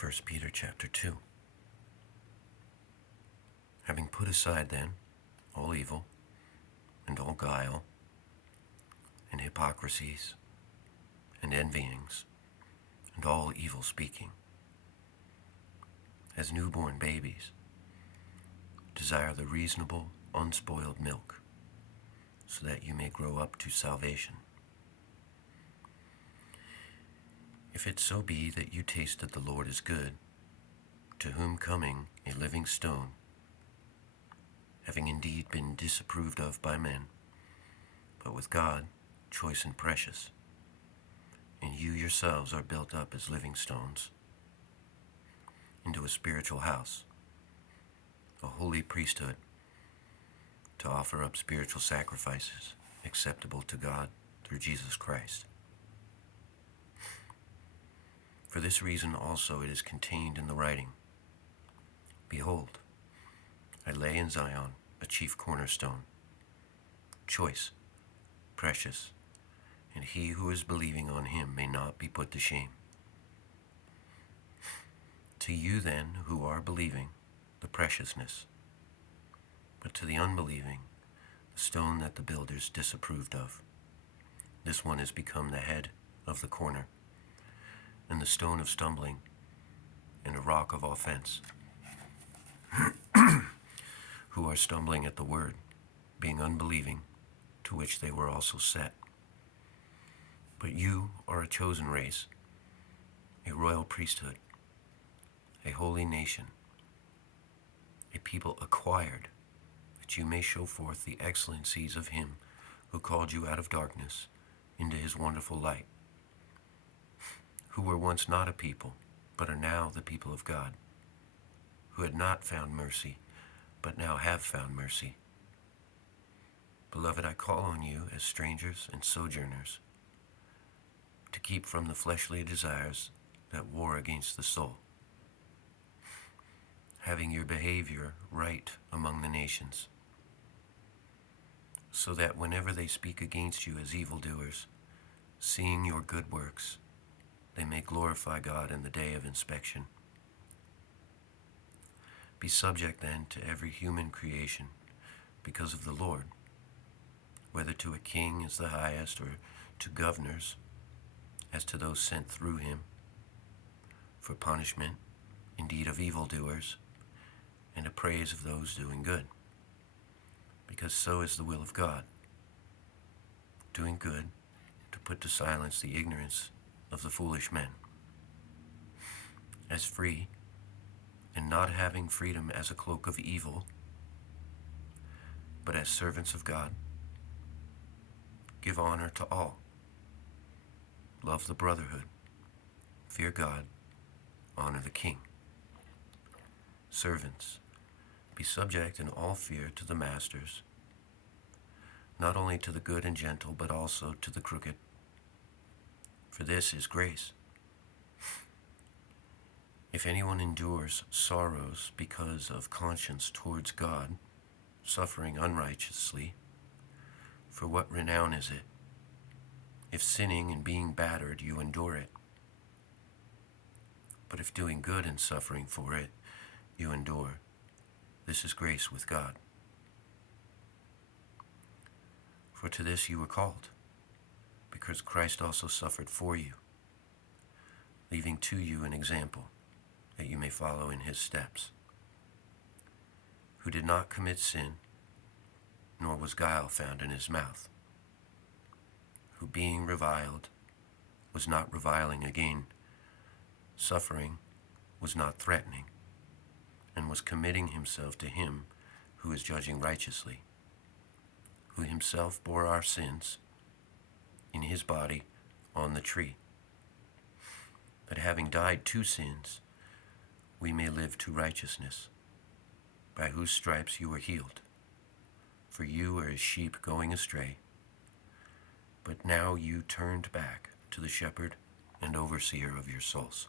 1 Peter chapter 2. Having put aside then all evil and all guile and hypocrisies and envyings and all evil speaking, as newborn babies, desire the reasonable, unspoiled milk, so that you may grow up to salvation. If it so be that you taste that the Lord is good, to whom coming a living stone, having indeed been disapproved of by men, but with God choice and precious, and you yourselves are built up as living stones into a spiritual house, a holy priesthood, to offer up spiritual sacrifices acceptable to God through Jesus Christ. For this reason also it is contained in the writing, Behold, I lay in Zion a chief cornerstone, choice, precious, and he who is believing on him may not be put to shame. To you then who are believing, the preciousness, but to the unbelieving, the stone that the builders disapproved of. This one has become the head of the corner, and the stone of stumbling, and a rock of offense, who are stumbling at the word, being unbelieving, to which they were also set. But you are a chosen race, a royal priesthood, a holy nation, a people acquired, that you may show forth the excellencies of him who called you out of darkness into his wonderful light, who were once not a people, but are now the people of God, who had not found mercy, but now have found mercy. Beloved, I call on you as strangers and sojourners, to keep from the fleshly desires that war against the soul, having your behavior right among the nations, so that whenever they speak against you as evildoers, seeing your good works, they may glorify God in the day of inspection. Be subject then to every human creation because of the Lord, whether to a king as the highest, or to governors as to those sent through him, for punishment indeed of evildoers, and a praise of those doing good, because so is the will of God, doing good to put to silence the ignorance of the foolish men. As free, and not having freedom as a cloak of evil, but as servants of God, give honor to all. Love the brotherhood, fear God, honor the king. Servants, be subject in all fear to the masters, not only to the good and gentle, but also to the crooked. For this is grace. If anyone endures sorrows because of conscience towards God, suffering unrighteously, for what renown is it, if sinning and being battered you endure it? But if doing good and suffering for it you endure, this is grace with God. For to this you were called, because Christ also suffered for you, leaving to you an example, that you may follow in his steps, who did not commit sin, nor was guile found in his mouth, who being reviled was not reviling again, suffering was not threatening, and was committing himself to him who is judging righteously, who himself bore our sins in his body on the tree, that having died to sins, we may live to righteousness, by whose stripes you were healed. For you are as sheep going astray, but now you turned back to the shepherd and overseer of your souls.